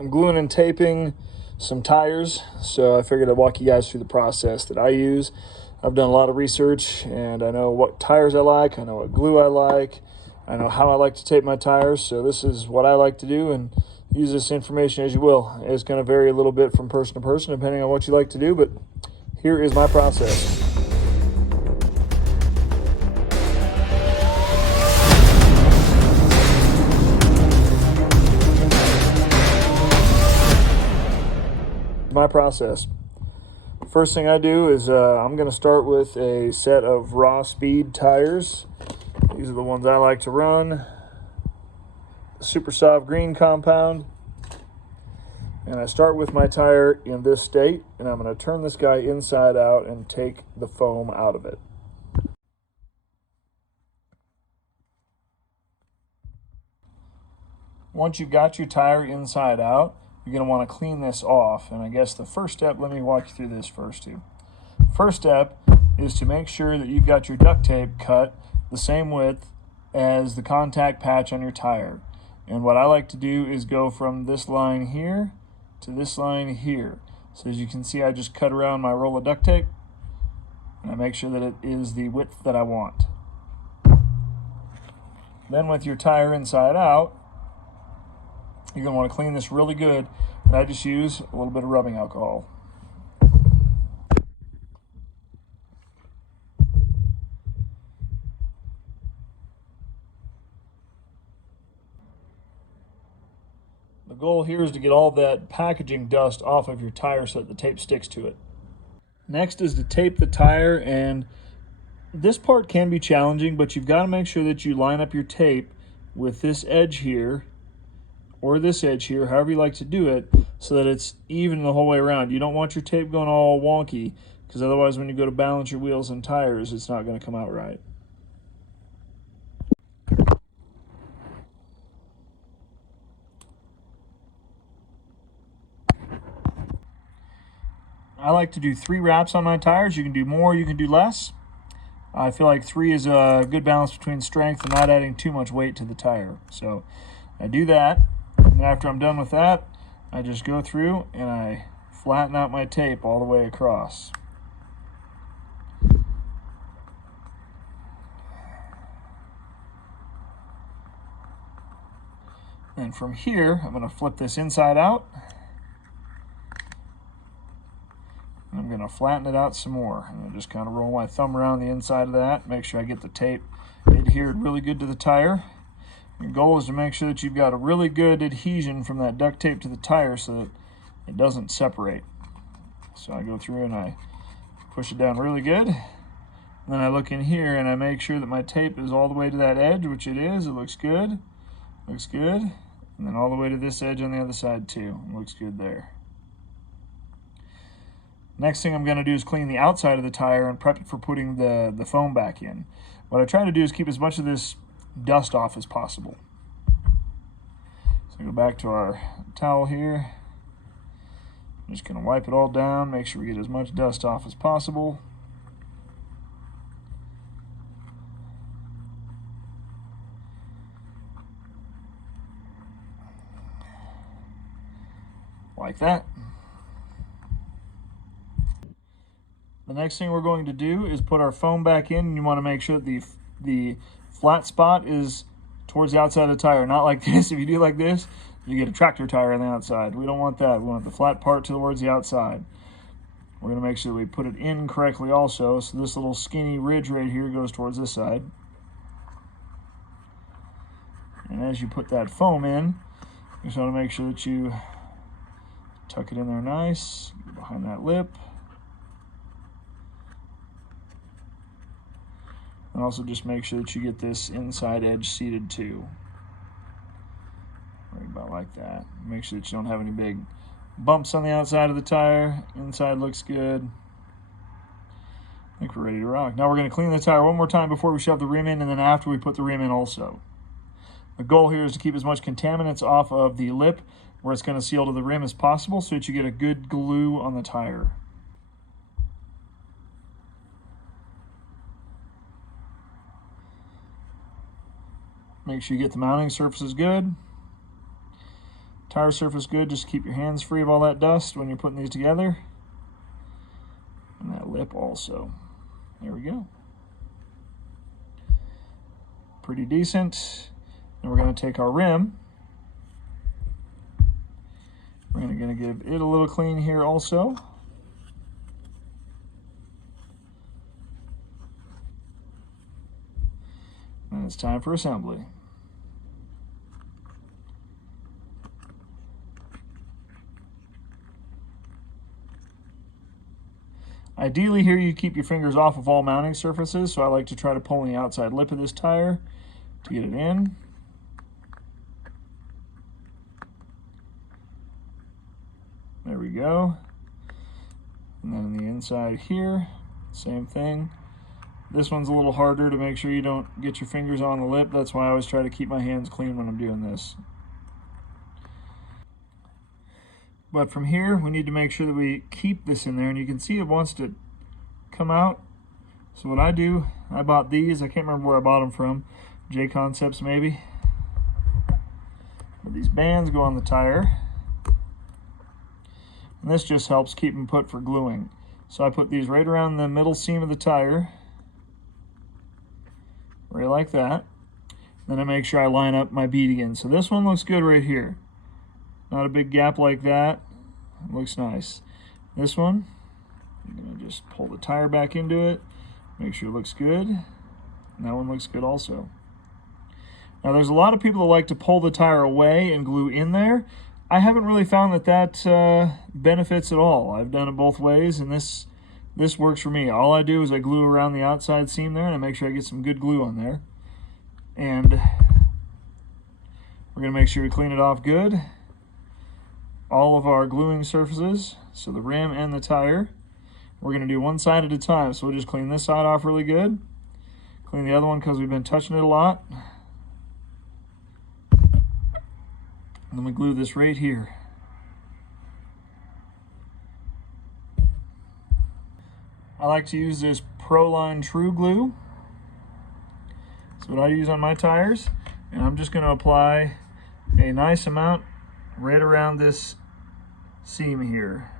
I'm gluing and taping some tires, so I figured I'd walk you guys through the process that I use. I've done a lot of research, and I know what tires I like, I know what glue I like, I know how I like to tape my tires, so this is what I like to do, and use this information as you will. It's going to vary a little bit from person to person depending on what you like to do, but here is my process. My process. First thing I do is I'm going to start with a set of raw speed tires. These are the ones I like to run. Super soft green compound. And I start with my tire in this state, and I'm going to turn this guy inside out and take the foam out of it. Once you've got your tire inside out, you're going to want to clean this off. And I guess the first step, let me walk you through this first too. First step is to make sure that you've got your duct tape cut the same width as the contact patch on your tire. And what I like to do is go from this line here to this line here. So as you can see, I just cut around my roll of duct tape, and I make sure that it is the width that I want. Then with your tire inside out, you're going to want to clean this really good, and I just use a little bit of rubbing alcohol. The goal here is to get all that packaging dust off of your tire so that the tape sticks to it. Next is to tape the tire, and this part can be challenging, but you've got to make sure that you line up your tape with this edge here or this edge here, however you like to do it, so that it's even the whole way around. You don't want your tape going all wonky, because otherwise when you go to balance your wheels and tires, it's not going to come out right. I like to do 3 wraps on my tires. You can do more, you can do less. I feel like 3 is a good balance between strength and not adding too much weight to the tire. So I do that, and after I'm done with that, I just go through and I flatten out my tape all the way across. And from here, I'm going to flip this inside out. And I'm going to flatten it out some more. I'm going to just kind of roll my thumb around the inside of that, make sure I get the tape adhered really good to the tire. Your goal is to make sure that you've got a really good adhesion from that duct tape to the tire so that it doesn't separate. So I go through and I push it down really good. And then I look in here and I make sure that my tape is all the way to that edge, which it is. It looks good. Looks good. And then all the way to this edge on the other side too. It looks good there. Next thing I'm going to do is clean the outside of the tire and prep it for putting the foam back in. What I try to do is keep as much of this dust off as possible. So go back to our towel here. I'm just going to wipe it all down, make sure we get as much dust off as possible. Like that. The next thing we're going to do is put our foam back in, and you want to make sure that the flat spot is towards the outside of the tire, not like this. If you do like this, you get a tractor tire on the outside. We don't want that. We want the flat part towards the outside. We're going to make sure that we put it in correctly also, so this little skinny ridge right here goes towards this side. And as you put that foam in, you just want to make sure that you tuck it in there nice, behind that lip. And also just make sure that you get this inside edge seated too. Right about like that. Make sure that you don't have any big bumps on the outside of the tire. Inside looks good. I think we're ready to rock. Now we're going to clean the tire one more time before we shove the rim in, and then after we put the rim in also. The goal here is to keep as much contaminants off of the lip where it's going to seal to the rim as possible so that you get a good glue on the tire. Make sure you get the mounting surfaces good. Tire surface good, just keep your hands free of all that dust when you're putting these together. And that lip also. There we go. Pretty decent. And we're going to take our rim. We're going to give it a little clean here also. And it's time for assembly. Ideally here you keep your fingers off of all mounting surfaces, so I like to try to pull in the outside lip of this tire to get it in. There we go. And then on the inside here, same thing. This one's a little harder to make sure you don't get your fingers on the lip. That's why I always try to keep my hands clean when I'm doing this. But from here, we need to make sure that we keep this in there, and you can see it wants to come out. So what I do, I bought these. I can't remember where I bought them from. J Concepts maybe. But these bands go on the tire. And this just helps keep them put for gluing. So I put these right around the middle seam of the tire. Right like that. Then I make sure I line up my bead again. So this one looks good right here. Not a big gap like that. It looks nice. This one, I'm going to just pull the tire back into it. Make sure it looks good. And that one looks good also. Now there's a lot of people that like to pull the tire away and glue in there. I haven't really found that benefits at all. I've done it both ways, and this works for me. All I do is I glue around the outside seam there, and I make sure I get some good glue on there. And we're going to make sure we clean it off good. All of our gluing surfaces, so the rim and the tire. We're going to do one side at a time, so we'll just clean this side off really good. Clean the other one because we've been touching it a lot. And then we glue this right here. I like to use this Proline True Glue. That's what I use on my tires. And I'm just going to apply a nice amount right around this seam here.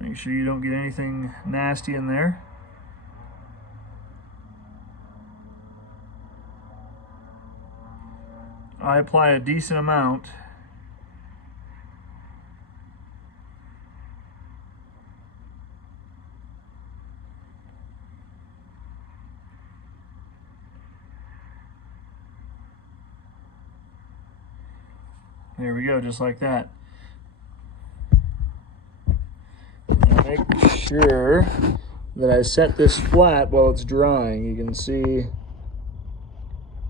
Make sure you don't get anything nasty in there. I apply a decent amount. There we go, just like that. Now make sure that I set this flat while it's drying. You can see,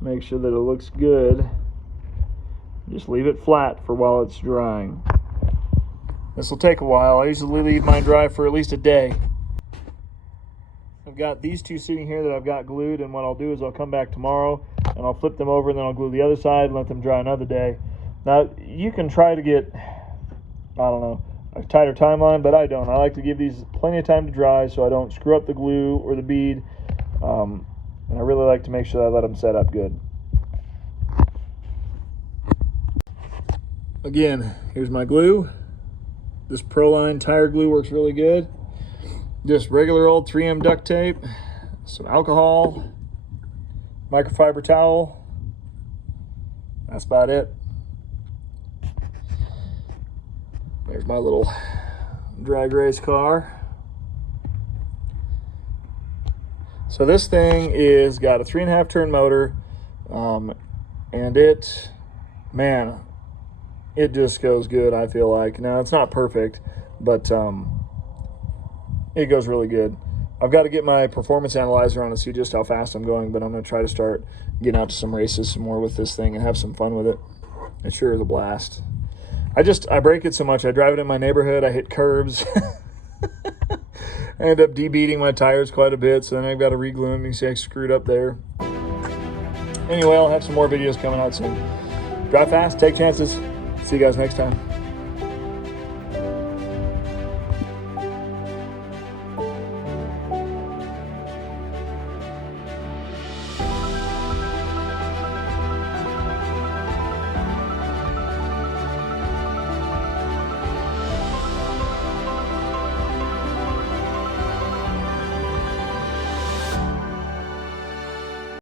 make sure that it looks good. Just leave it flat for while it's drying. This will take a while. I usually leave mine dry for at least a day. I've got these two sitting here that I've got glued, and what I'll do is I'll come back tomorrow and I'll flip them over, and then I'll glue the other side and let them dry another day. Now, you can try to get, I don't know, a tighter timeline, but I don't. I like to give these plenty of time to dry so I don't screw up the glue or the bead. And I really like to make sure that I let them set up good. Again, here's my glue. This Proline tire glue works really good. Just regular old 3M duct tape, some alcohol, microfiber towel. That's about it. There's my little drag race car. So this thing is got a 3.5 turn motor, and it, man, it just goes good, I feel like. Now, it's not perfect, but it goes really good. I've got to get my performance analyzer on to see just how fast I'm going, but I'm going to try to start getting out to some races some more with this thing and have some fun with it. It sure is a blast. I break it so much. I drive it in my neighborhood. I hit curbs. I end up de-beading my tires quite a bit, so then I've got to re-glue them. You can see I screwed up there. Anyway, I'll have some more videos coming out soon. Drive fast, take chances. See you guys next time.